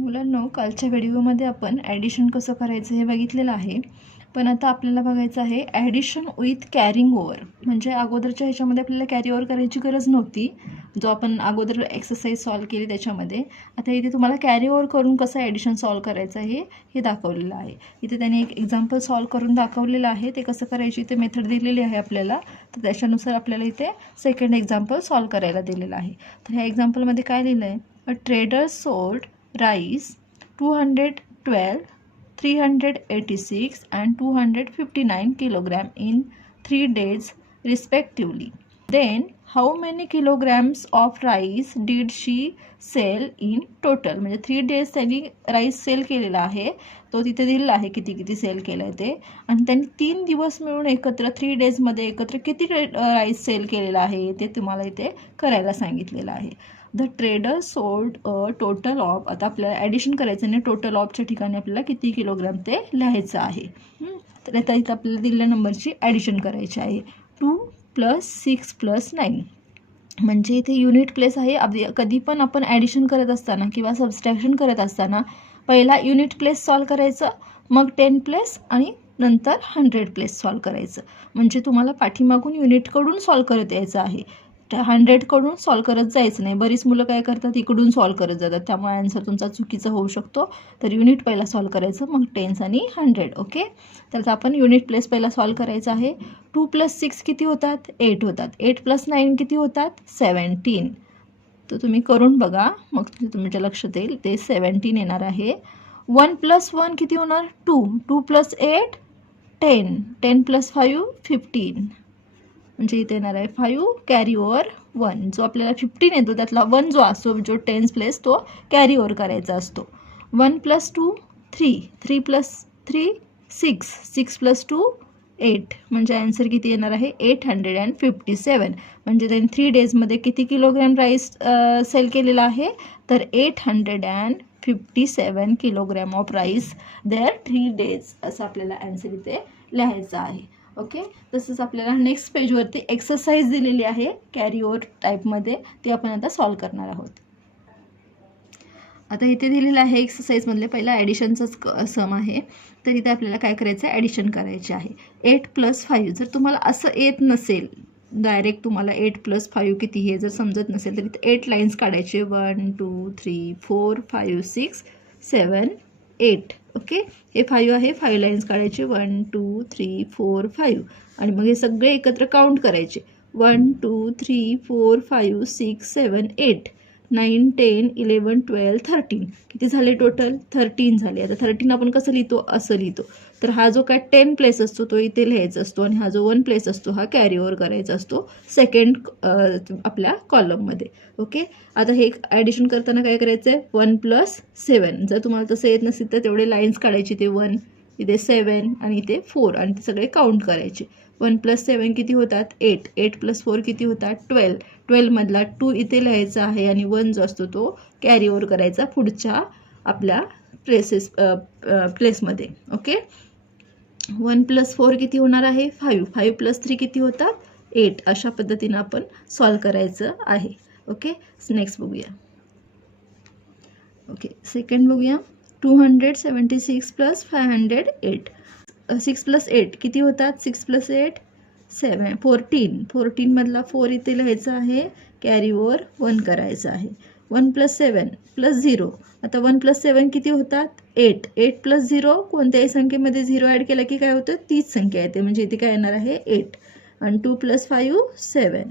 मुलांनो, कालच्या व्हिडिओमध्ये आपण ॲडिशन कसं करायचं हे बघितलेलं आहे. पण आता आपल्याला बघायचं आहे ॲडिशन विथ कॅरिंग ओव्हर. म्हणजे अगोदरच्या ह्याच्यामध्ये आपल्याला कॅरी ओव्हर करायची गरज नव्हती, जो आपण अगोदर एक्सरसाइज सॉल्व केली त्याच्यामध्ये. आता इथे तुम्हाला कॅरी ओव्हर करून कसं ॲडिशन सॉल्व करायचं आहे हे दाखवलेलं आहे. इथे त्यांनी एक एक्झाम्पल सॉल्व करून दाखवलेलं आहे. ते कसं करायची ते मेथड दिलेली आहे आपल्याला. तर त्याच्यानुसार आपल्याला इथे सेकंड एक्झाम्पल सॉल्व करायला दिलेलं आहे. तर ह्या एक्झाम्पलमध्ये काय लिहिलं आहे, a trader sold rice 212, 386 and 259 kilogram in 3 days respectively. Then how many kilograms of rice did she sell in total? म्हणजे 3 days त्यांनी राईस सेल केलेला आहे, तो तिथे दिलेला आहे किती सेल केलं आहे ते. आणि त्यांनी 3 दिवस मिळून एकत्र 3 डेजमध्ये एकत्र किती राईस सेल केलेला आहे ते तुम्हाला इथे करायला सांगितलेलं आहे. The trader sold a total of, आता आपल्याला ॲडिशन करायचं आणि टोटल ऑफच्या ठिकाणी आपल्याला किती किलोग्राम ते लिहायचं आहे. तर आता इथं आपल्याला दिलेल्या नंबरची ॲडिशन करायची आहे. 2 + 6 + 9. म्हणजे इथे युनिट प्लेस आहे. कधी पण आपण ॲडिशन करत असताना किंवा सबस्ट्रॅक्शन करत असताना पहिला युनिट प्लेस सॉल्व करायचं, मग 10 प्लेस आणि नंतर 100 प्लेस सॉल्व करायचं. म्हणजे तुम्हाला पाठीमागून युनिटकडून सॉल्व करत यायचं आहे, 100कडून सॉल्व करत जायचं नाही. बरीच मुलं काय करतात, इकडून सॉल्व करत जातात, त्यामुळे आन्सर तुमचा चुकीचा होऊ शकतो. तर युनिट पहिला सॉल्व करायचं, मग 10 आणि 100. ओके, तर आपण युनिट प्लेस पहिला सॉल्व करायचं आहे. 2 + 6 किती होतात, 8 होतात. 8 + 9 किती होतात, 17. तर तुम्ही करून बघा, मग तुमच्या लक्षात येईल ते 17 येणार आहे. 1 + 1 किती होणार, 2. 2 + 8 10. 10 + 5 15. म्हणजे इथे येणार आहे 5 कॅरी ओव्हर 1. जो आपल्याला 15 येतो त्यातला 1 जो असतो, जो 10 प्लेस तो कॅरी ओव्हर करायचा असतो. 1 + 2 3. 3 + 3 6. 6 + 2 8. म्हणजे आन्सर किती येणार आहे, 857. म्हणजे त्यांनी 3 डेजमध्ये किती किलोग्रॅम राईस सेल केलेला आहे, तर 857 kilogram of rice there 3 days, असं आपल्याला आन्सर इथे लिहायचं आहे. ओके, तसंच आपल्याला नेक्स्ट पेजवरती एक्सरसाइज दिलेली आहे कॅरी ओव्हर टाईपमध्ये, ते आपण आता सॉल्व करणार आहोत. आता इथे दिलेलं आहे एक्सरसाइजमधले पहिला ॲडिशनचाच सम आहे. तर इथे आपल्याला काय करायचं आहे, ॲडिशन करायचे आहे. 8 + 5. जर तुम्हाला असं येत नसेल डायरेक्ट, तुम्हाला 8 + 5 किती हे जर समजत नसेल तर इथे 8 लाईन्स काढायचे. 1 2 3 4 5 6 7 8. ओके, हे 5 आहे, 5 लाईन्स काढायचे. 1 2 3 4 5. आणि मग हे सगळे एकत्र काउंट करायचे. 1 2 3 4 5 6 7 8 9 10 11 12 13. किती झाले टोटल, 13 झाले. आता 13 आपण कसं लिहितो, असं लिहितो. तर हा जो काय 10 प्लेस असतो तो इथे लिहायचा असतो, आणि हा जो 1 प्लेस असतो हा कॅरी ओव्हर करायचा असतो सेकंड आपल्या कॉलममध्ये. ओके, आता हे ॲडिशन करताना काय करायचं आहे, 1 + 7. जर तुम्हाला तसं येत नसेल तर तेवढे लाईन्स काढायचे. ते 1, इथे 7 आणि इथे 4, आणि ते सगळे काउंट करायचे. 1 + 7 किती होतात, 8. 8 + 4 किती होतात, 12. 12 मधला 2 इथे लिहायचा आहे, आणि 1 जो असतो तो कॅरी ओव्हर करायचा पुढच्या आपल्या प्लेसमध्ये. ओके, 1 + 4 किती होणार आहे, 5. 5 + 3 किती होतात, 8. अशा पद्धतीनं आपण सॉल्व करायचं आहे. ओके, नेक्स्ट बघूया. ओके, सेकंड बघूया. 276 + 508. 6 + 8 किती होतात, 6 + 8 7 14. 14 मधला 4 इथे लिहायचा आहे, कॅरी ओव्हर 1 करायचं आहे. 1 + 7 + 0. आता 1 + 7 किती होतात, 8. 8 + 0, कोणत्याही संख्येमध्ये 0 ॲड केला की काय होतं, तीच संख्या येते. म्हणजे इथे काय येणार आहे, 8. आणि 2 + 5 7.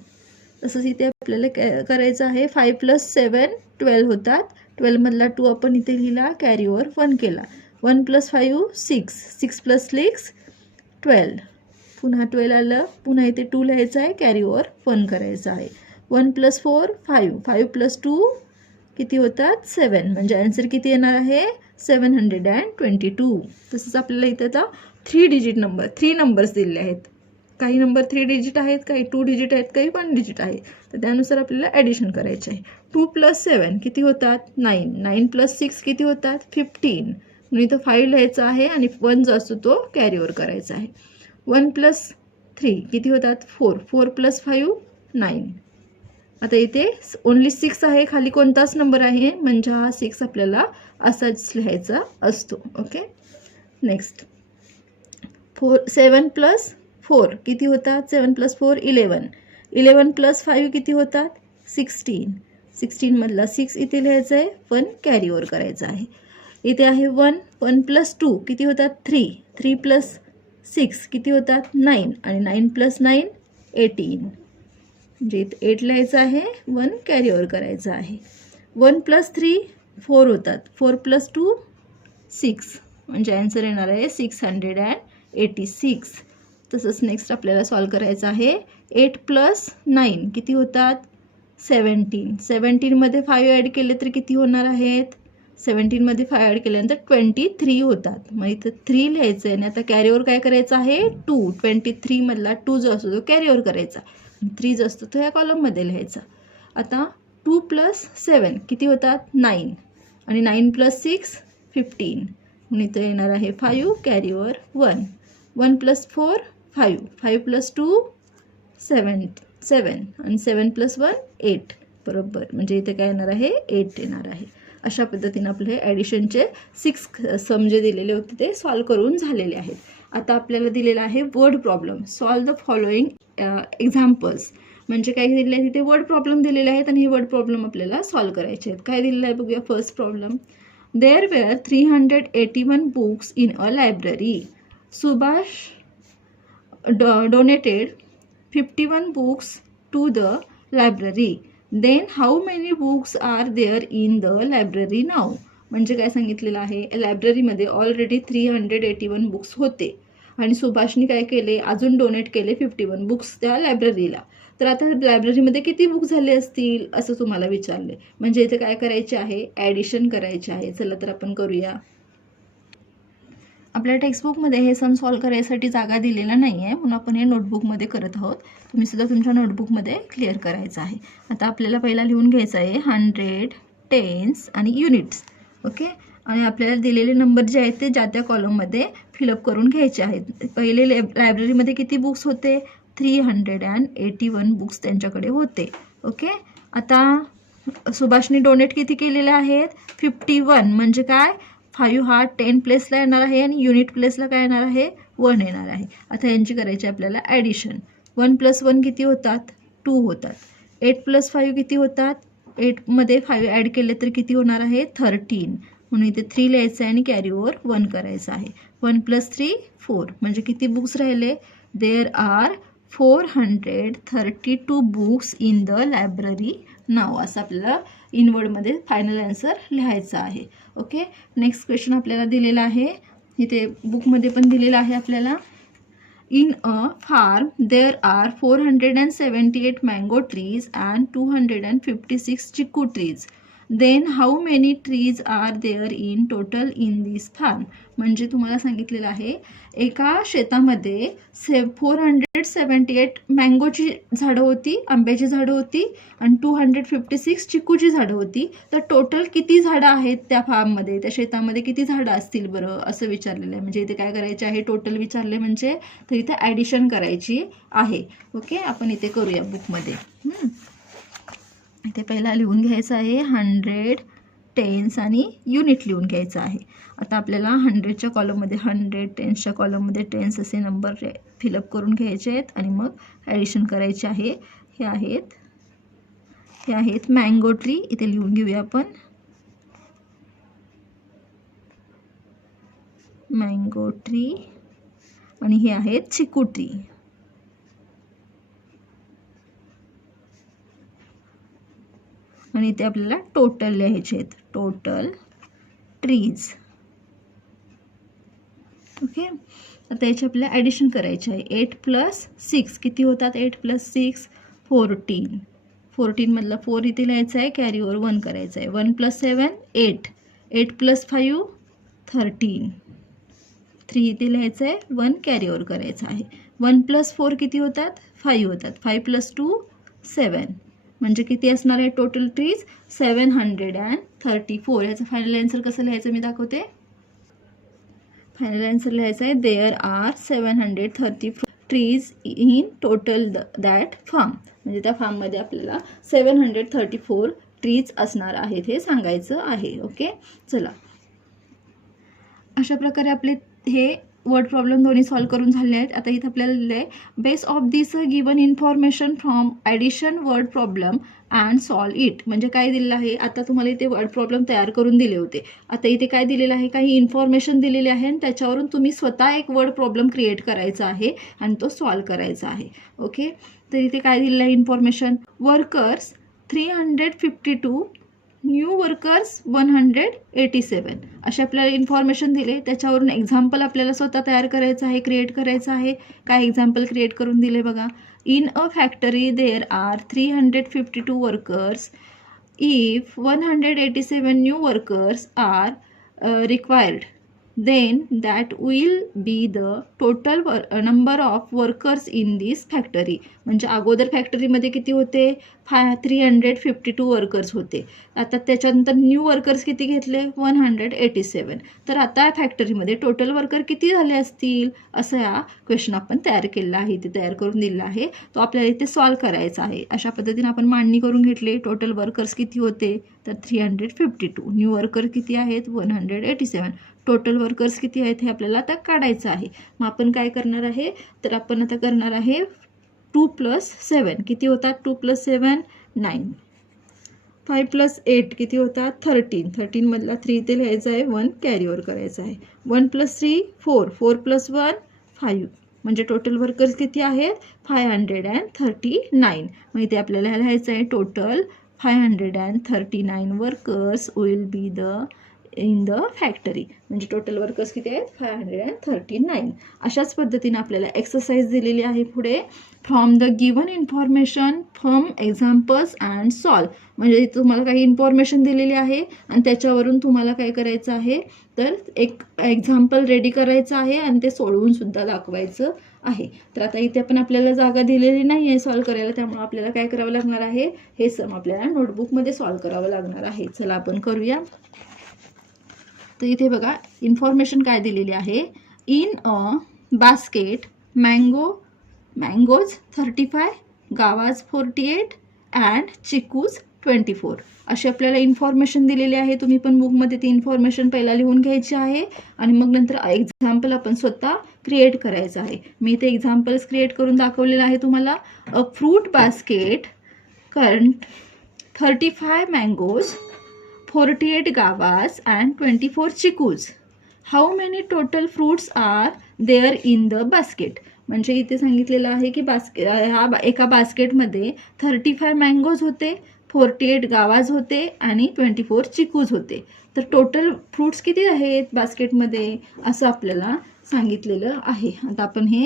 तसंच इथे आपल्याला करायचं आहे. 5 + 7 12 होतात. 12 मधला 2 आपण इथे लिहिला, कॅरी ओव्हर 1 केला. 1 + 5 6. 6 + 6 12. पुन्हा 12 आलं, पुन्हा इथे 2 लिहायचं आहे, कॅरी ओव्हर 1 करायचं आहे. 1 + 4 5. 5 + 2 किती होतात, 7. म्हणजे आन्सर किती येणार आहे, 722. तसंच आपल्याला इथे आता 3 डिजिट नंबर, 3 नंबर्स दिलेले आहेत. काही नंबर 3 डिजिट आहेत, काही 2 डिजिट आहेत, काही 1 डिजिट आहे. तर त्यानुसार आपल्याला ॲडिशन करायचे आहे. 2 + 7 किती होतात, 9. 9 + 6 किती होतात, 15. म्हणून इथं 5 लिहायचं आहे, आणि 1 जो असतो तो कॅरी ओव्हर करायचा आहे. 1 + 3 किती होतात, 4. 4 + 5 9. आता इथे ओन्ली 6 आहे, खाली कोणताच नंबर आहे म्हणजे हा 6 आपल्याला असाच लिहायचा असतो. ओके, नेक्स्ट 7 + 4 किती होतात? 7 + 4 11. 11 + 5 किती होतात? 16. 16 मधला 6 इथे लिहायचा आहे, 1 कॅरी ओव्हर करायचा आहे. इथे आहे 1 + 2 किती होतात? 3. 3 + 6 किती होतात? 9 आणि 9 + 9 18. म्हणजे इथे 8 लिहायचं आहे, 1 कॅरी ओव्हर करायचं आहे. 1 + 3 4 होतात. 4 + 2 6 म्हणजे आन्सर येणार आहे 686. तसंच नेक्स्ट आपल्याला सॉल्व करायचं आहे. 8 + 9 किती होतात? 17. 17 मध्ये 5 ॲड केले तर किती होणार आहेत? 17 मध्ये 5 ॲड केल्यानंतर 23 होतात. मग इथं 3 लिहायचं आहे आणि आता कॅरी ओव्हर काय करायचं आहे? 2. 23 मधला 2 जो असतो तो कॅरी ओव्हर करायचा. 3 जो असतो तो ह्या कॉलममध्ये लिहायचा. आता 2 + 7 किती होतात? 9 आणि 9 + 6 15. म्हणून इथं येणार आहे 5 कॅरी ओव्हर 1. 1 + 4 5. 5 + 2 7 आणि 7 + 1 8. बरोबर, म्हणजे इथे काय येणार आहे? 8 येणार आहे. अशा पद्धतीने आपले ॲडिशनचे 6 सम जे दिलेले होते ते सॉल्व करून झालेले आहेत. आता आपल्याला दिलेला आहे word problem. Solve the following examples. म्हणजे काय दिलेलं आहे? तिथे वर्ड प्रॉब्लेम दिलेले आहेत आणि हे वर्ड प्रॉब्लेम आपल्याला सॉल्व करायचे आहेत. काय दिलेलं आहे बघूया. First problem. There were 381 books in a library. Subhash donated 51 books to the library. Then how many books are there in the library now? म्हणजे काय सांगितलेलं आहे? लायब्ररीमध्ये ऑलरेडी 381 बुक्स होते आणि सुभाषने काय केले? अजून डोनेट केले 51 बुक्स त्या लायब्ररीला. तर आता लायब्ररीमध्ये किती बुक झाले असतील असं तुम्हाला विचारले. म्हणजे इथे काय करायचे आहे? ॲडिशन करायचे आहे. चला तर आपण करूया. आपल्या टेक्स्टबुकमध्ये हे सम सॉल्व करायसाठी जागा दिलेला नाही आहे, म्हणून आपण हे नोटबुकमध्ये करत आहोत. तुम्ही सुद्धा तुमच्या नोटबुकमध्ये क्लिअर करायचं आहे. आता आपल्याला पहिला लिहून घ्यायचं आहे 100, टेन्स आणि युनिट्स. ओके, आणि आपल्याला दिलेले नंबर जे आहेत ते ज्या त्या कॉलममध्ये फिलअप करून घ्यायचे आहेत. पहिले लायब्ररीमध्ये किती बुक्स होते? 381 बुक्स त्यांच्याकडे होते. ओके, आता सुभाषने डोनेट किती केलेले आहेत? 51. म्हणजे काय? 5 हा 10 प्लेसला येणार आहे आणि युनिट प्लेसला काय येणार आहे? 1 येणार आहे. आता यांची करायची आपल्याला ॲडिशन. 1 + 1 किती होतात? 2 होतात. 8 + 5 किती होतात? 8 मध्ये 5 ॲड केले तर किती होणार आहे? 13. म्हणून इथे 3 लिहायचं आहे आणि कॅरी ओव्हर 1 करायचं आहे. 1 + 3 4. म्हणजे किती बुक्स राहिले? There are 432 books in the library now. असं आपल्याला इनवर्डमध्ये फायनल आन्सर लिहायचा आहे. ओके, नेक्स्ट क्वेश्चन आपल्याला दिलेला आहे. इथे बुकमध्ये पण दिलेला आहे आपल्याला. In a farm there are 478 mango trees and 256 chikoo trees. Then how many trees are there in total in this farm. म्हणजे तुम्हाला सांगितलेलं आहे एका शेतामध्ये 478 मँगोची झाडं होती, आंब्याची झाडं होती आणि 256 चिकूची झाडं होती. तर टोटल किती झाडं आहेत त्या फार्ममध्ये, त्या शेतामध्ये किती झाडं असतील बरं असं विचारलेलं आहे. म्हणजे इथे काय करायचे आहे? टोटल विचारले म्हणजे तर इथे ॲडिशन करायची आहे. ओके, आपण इथे करूया बुकमध्ये. इथे पहिला लिहून घ्यायचं आहे 100, टेन्स आणि युनिट लिहून घ्यायचं आहे. आता आपल्याला 100च्या कॉलममध्ये 100, टेन्सच्या कॉलममध्ये टेन्स असे नंबर फिलअप करून घ्यायचे आहेत आणि मग ॲडिशन करायचे आहे. हे आहेत मँगो ट्री. इथे लिहून घेऊया आपण मँगो ट्री आणि हे आहेत चिकू ट्री. आणि इथे आपल्याला टोटल लिहायचे आहेत. Total trees. ओके, आता याची आपल्याला ॲडिशन करायची आहे. 8 + 6 किती होतात? 8 + 6 14. 14 मधला 4 इथे लिहायचा आहे, कॅरी ओव्हर 1 करायचा आहे. 1 + 7 8. 8 + 5 13. 3 इथे लिहायचं आहे, 1 कॅरी ओव्हर करायचा आहे. 1 + 4 किती होतात? 5 होतात. 5 + 2 7. म्हणजे किती असणार आहे टोटल ट्रीज? 734. याचं फायनल आन्सर कसं लिहायचं मी दाखवते. फायनल आन्सर लिहायचं आहे there are 734 trees in total that farm, म्हणजे त्या फार्ममध्ये आपल्याला 734 ट्रीज असणार आहेत हे सांगायचं आहे. ओके, चला अशा प्रकारे आपले हे वर्ड प्रॉब्लेम दोन्ही सॉल्व करून झाले आहेत. आता इथे आपल्याला लिहिलं आहे base of this given information from addition word problem and solve it. म्हणजे काय दिलेलं आहे, आता तुम्हाला इथे वर्ड प्रॉब्लेम तयार करून दिले होते, आता इथे काय दिलेलं आहे, काही इन्फॉर्मेशन दिलेली आहे आणि त्याच्यावरून तुम्ही स्वतः एक वर्ड प्रॉब्लेम क्रिएट करायचा आहे आणि तो सॉल्व करायचा आहे. ओके, तर इथे काय दिलेलं आहे इन्फॉर्मेशन, वर्कर्स 352, न्यू वर्कर्स 187 असे आपल्याला इन्फॉर्मेशन दिले. त्याच्यावरून एक्झाम्पल आपल्याला स्वतः तयार करायचं आहे, क्रिएट करायचं आहे. काय एक्झाम्पल क्रिएट करून दिले बघा. In a factory there are 352 workers. If 187 new workers are required then that will be the total number of workers in this factory. म्हणजे अगोदर फॅक्टरीमध्ये किती होते, 352 वर्कर्स होते. आता त्याच्यानंतर न्यू वर्कर्स किती घेतले, 187. तर आता फॅक्टरीमध्ये टोटल वर्कर किती झाले असतील, असं हा क्वेश्चन आपण तयार केलेला आहे, इथे तयार करून दिलेला आहे. तो आपल्याला इथे सॉल्व करायचा आहे. अशा पद्धतीने आपण मांडणी करून घेतली. टोटल वर्कर्स किती होते, तर 352. न्यू वर्कर किती आहेत, 187. टोटल वर्कर्स किती आहेत हे आपल्याला आता काढायचं आहे. मग आपण काय करणार आहे, तर आपण आता करणार आहे 2 + 7 किती होतात, 2 + 7 9, 5 + 8 किती होतात, 13. 13 मधला 3 इथे लिहायचा आहे, 1 कॅरी ओव्हर करायचा आहे. 1 + 3 4, 4 + 1 5. म्हणजे टोटल वर्कर्स किती आहेत, 539. मग इथे आपल्याला लिहायचं आहे total 539 workers will be in the factory. म्हणजे टोटल वर्कर्स किती आहेत, 539. अशाच पद्धतीने आपल्याला एक्सरसाइज दिलेली आहे पुढे. From the given information from examples and solve. म्हणजे तुम्हाला काही इन्फॉर्मेशन दिलेली आहे आणि त्याच्यावरून तुम्हाला काय करायचं आहे, तर एक एक्झाम्पल रेडी करायचं आहे आणि ते सोडवून सुद्धा दाखवायचं आहे. तर आता इथे पण आपल्याला जागा दिलेली नाही आहे सॉल्व करायला, त्यामुळे आपल्याला काय करावं लागणार आहे, हे सम आपल्याला नोटबुकमध्ये सॉल्व करावं लागणार आहे. चला आपण करूया. तर इथे बघा इन्फॉर्मेशन काय दिलेली आहे. In a basket mangoes 35, guavas 48 and chikoos 24 अशी आपल्याला इन्फॉर्मेशन दिलेली आहे. तुम्ही पण बुकमध्ये ती इन्फॉर्मेशन पहिला लिहून घ्यायची आहे आणि मग नंतर एक्झाम्पल आपण स्वतः क्रिएट करायचं आहे. मी इथे एक्झाम्पल्स क्रिएट करून दाखवलेलं आहे तुम्हाला. अ फ्रूट बास्केट कंट 35 mangoes, 48 guavas and 24 chicus. How many total fruits are there in the basket? म्हणजे इथे सांगितलेलं आहे की एका बास्केटमध्ये 35 मँगोज होते, 48 गावाज होते आणि 24 चिकूज होते. तर टोटल फ्रूट्स किती आहेत बास्केटमध्ये असं आपल्याला सांगितलेलं आहे. आता आपण हे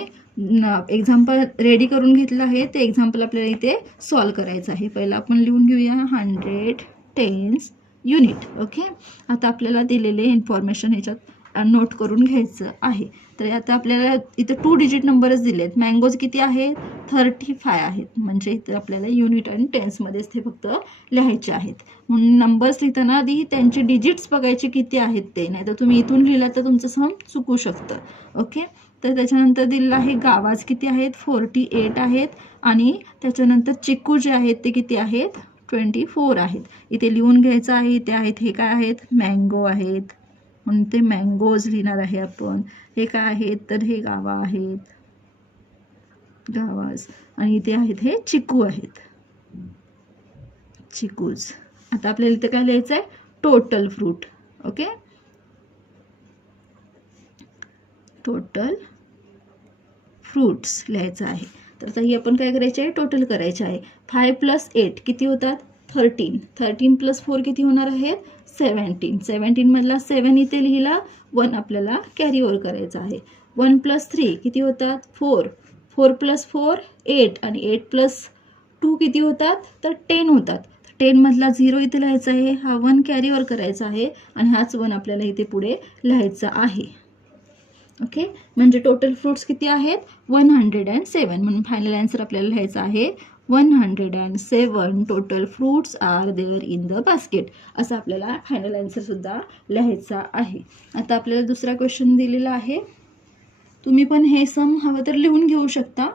एक्झाम्पल रेडी करून घेतलं आहे, ते एक्झाम्पल आपल्याला इथे सॉल्व करायचं आहे. पहिला आपण लिहून घेऊया 100 टेन्स युनिट. ओके, आता आपल्याला दिलेले इन्फॉर्मेशन ह्याच्यात नोट करून घ्यायचं आहे. तर आता आपल्याला इथं 2 डिजिट नंबरच दिले आहेत. मँगोज किती आहेत, 35 आहेत. म्हणजे इथं आपल्याला युनिट आणि टेन्समध्येच ते फक्त लिहायचे आहेत. म्हणून नंबर्स लिहिताना आधी त्यांचे डिजिट्स बघायचे किती आहेत ते, नाही तर तुम्ही इथून लिहिलं तर तुमचं सम चुकू शकतं. ओके, तर त्याच्यानंतर दिलेलं आहे गावाज किती आहेत, 48 आहेत आणि त्याच्यानंतर चिकू जे आहेत ते किती आहेत, 24 आहेत. इथे लिहून घ्यायचं आहे. इथे आहेत, हे काय आहेत, मँगो आहेत म्हणून ते मँगोज लिहिणार आहे आपण. हे काय आहेत, तर हे गावा आहेत, गावाज. आणि इथे आहेत हे चिकू आहेत, चिकूज. आता आपल्याला इथे काय लिहायचं आहे, total fruit. Okay, total fruits लिहायचं आहे. तर आता ही आपण काय करायचे आहे, टोटल करायचे आहे. 5 + 8 किती होतात, 13. 13 + 4 किती होणार आहेत, 17. 17 मधला 7 इथे लिहिला, 1 आपल्याला कॅरी ओव्हर करायचा आहे. 1 + 3 किती होतात, 4. 4 + 4 8 आणि 8 + 2 किती होतात, तर 10 होतात. 10 मधला 0 इथे लिहायचा आहे, हा 1 कॅरी ओव्हर करायचा आहे आणि हाच 1 आपल्याला इथे पुढे लिहायचा आहे. ओके, म्हणजे टोटल फ्रूट्स किती आहेत, 107. म्हणून फायनल आन्सर आपल्याला लिहायचा आहे 107 total fruits are there in the basket. असं आपल्याला फायनल आन्सर सुद्धा लिहायचा आहे. आता आपल्याला दुसरा क्वेश्चन दिलेला आहे. तुम्ही पण हे सम हवं तर लिहून घेऊ शकता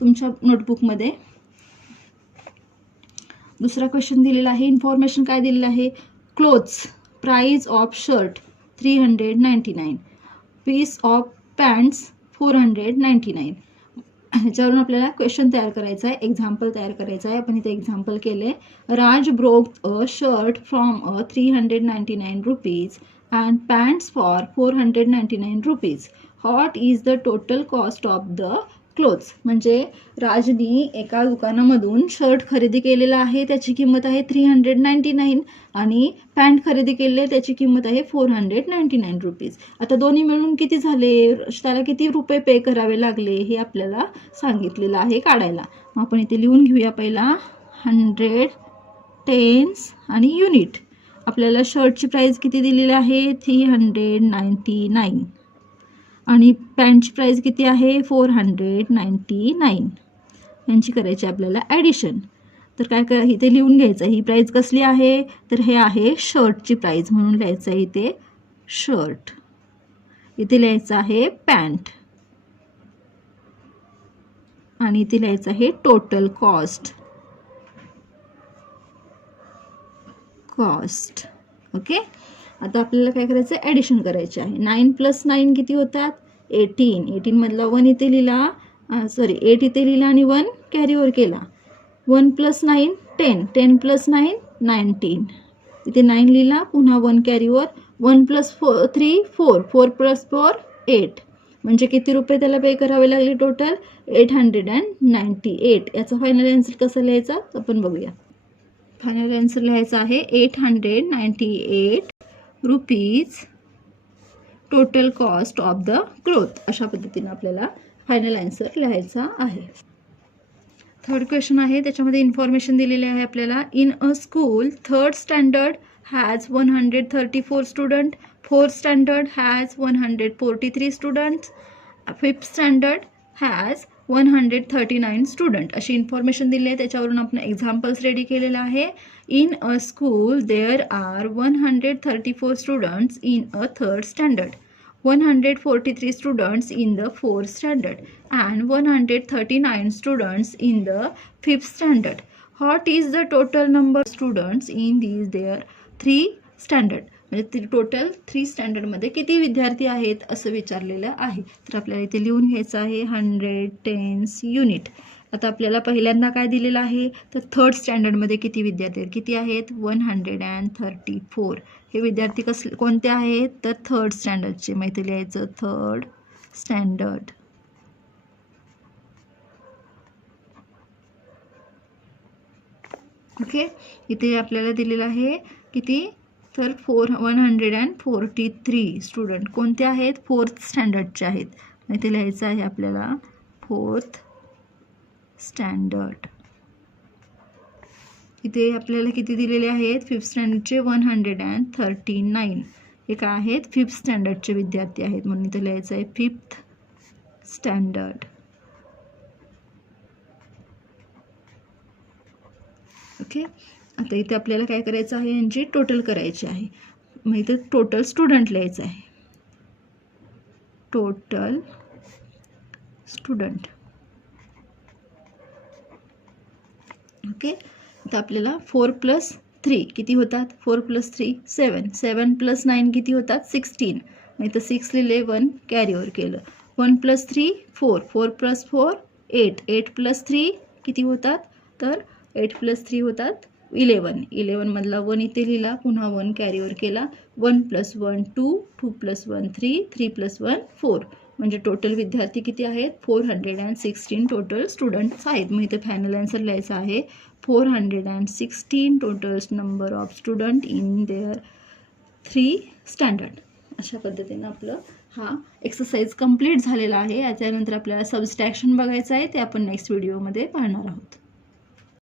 तुमच्या नोटबुकमध्ये. दुसरा क्वेश्चन दिलेला आहे. इन्फॉर्मेशन काय दिलेलं आहे? Clothes price of shirt 399, piece of pants 499. ह्याच्यावरून आपल्याला क्वेश्चन तयार करायचा आहे, एक्झाम्पल तयार करायचं आहे. आपण इथे एक्झाम्पल केले. Raj broke a shirt from a 399 rupees and pants for 499 rupees. What is the total cost of the clothes? म्हणजे राजनी एका दुकानामधून शर्ट खरेदी केलेला आहे, त्याची किंमत आहे 399 आणि पॅन्ट खरेदी केलेली आहे, त्याची किंमत आहे 499 रुपीज. आता दोन्ही मिळून किती झाले, त्याला किती रुपये पे करावे लागले हे आपल्याला सांगितलेलं आहे काढायला. मग आपण इथे लिहून घेऊया. पहिला 100, टेन्स आणि युनिट. आपल्याला शर्टची प्राइस किती दिलेली आहे? 399 आणि पॅन्टची प्राइस किती आहे? 499. यांची करायची आपल्याला ॲडिशन. तर काय करा, इथे लिहून घ्यायचं. ही प्राइस कसली आहे? तर हे आहे शर्टची प्राइस, म्हणून लिहायचं आहे इथे शर्ट. इथे लिहायचं आहे पॅन्ट आणि इथे लिहायचं आहे टोटल कॉस्ट. ओके. आता आपल्याला काय करायचं? ॲडिशन करायचे आहे. 9 + 9 किती होतात? 18. 18 मधला 1 इथे लिहिला, 8 इथे लिहिला आणि 1 कॅरीवर केला. 1 + 9 10, 10 + 9 19. इथे 9 लिहिला, पुन्हा 1 कॅरीवर. 1 + 3 4, 4 + 4 8. म्हणजे किती रुपये त्याला पे करावे लागले टोटल? 898. याचा फायनल आन्सर कसं लिहायचा आपण बघूया. फायनल आन्सर लिहायचा आहे 898 rupees total cost of the cloth. अशा पद्धतीने आपल्याला फायनल आन्सर लिहायचा आहे. थर्ड क्वेश्चन आहे, त्याच्यामध्ये इन्फॉर्मेशन दिलेली आहे आपल्याला. In a school 3rd standard has 134 student, 4th standard has 143 students, 5th standard has 139 student. अशी इन्फॉर्मेशन दिली आहे. त्याच्यावरून आपण एक्झाम्पल्स रेडी केलेलं आहे. In a school there are 134 students in a 3rd standard, 143 students in the 4th standard and 139 students in the 5th standard. What is the total number students in these there 3 standard? म्हणजे total 3 स्टँडर्डमध्ये किती विद्यार्थी आहेत असं विचारलेलं आहे. तर आपल्याला इथे लिहून घ्यायचं आहे 100, टेन्स, युनिट. आता आपल्याला पहिल्यांदा काय दिलेलं आहे? तर 3rd स्टँडर्डमध्ये किती विद्यार्थी आहेत? किती आहेत? 134. हे विद्यार्थी कोणते आहेत? तर 3rd स्टँडर्डचे. मग इथे लिहायचं 3rd स्टँडर्ड. ओके. इथे आपल्याला दिलेलं आहे किती? तर 143 स्टुडंट कोणते आहेत? 4th स्टँडर्डचे आहेत. इथे लिहायचं आहे आपल्याला 4th स्टँडर्ड. इथे आपल्याला किती दिलेले आहेत? 5th स्टँडर्डचे 139. हे काय आहेत? 5th स्टँडर्डचे विद्यार्थी आहेत, म्हणून इथे लिहायचं आहे 5th स्टँडर्ड. ओके. आता इथे आपल्याला काय करायचं आहे? यांची टोटल करायची आहे. मग इथे टोटल स्टुडंट लिहायचं आहे. Total student. ओके. आता आपल्याला 4 + 3 किती होतात? 4 + 3 7, 7 + 9 किती होतात? 16. मग इथं 6 लिहिले, 1 कॅरीवर केलं. 1 + 3 4, 4 + 4 8, 8 + 3 किती होतात? तर 8 + 3 होतात 11. 11 मधला 1 इथे लिहिला, पुन्हा 1 कॅरीवर केला. 1 + 1 2, 2 + 1 3, 3 + 1 4. म्हणजे टोटल विद्यार्थी किती आहेत? 416 टोटल स्टुडंट्स आहेत. मग इथे फायनल आन्सर लिहायचा आहे 416 total number of student in their 3 standard. अशा पद्धतीनं आपलं हा एक्सरसाइज कंप्लीट झालेला आहे. याच्यानंतर आपल्याला सबस्ट्रॅक्शन बघायचं आहे, ते आपण नेक्स्ट व्हिडिओमध्ये पाहणार आहोत.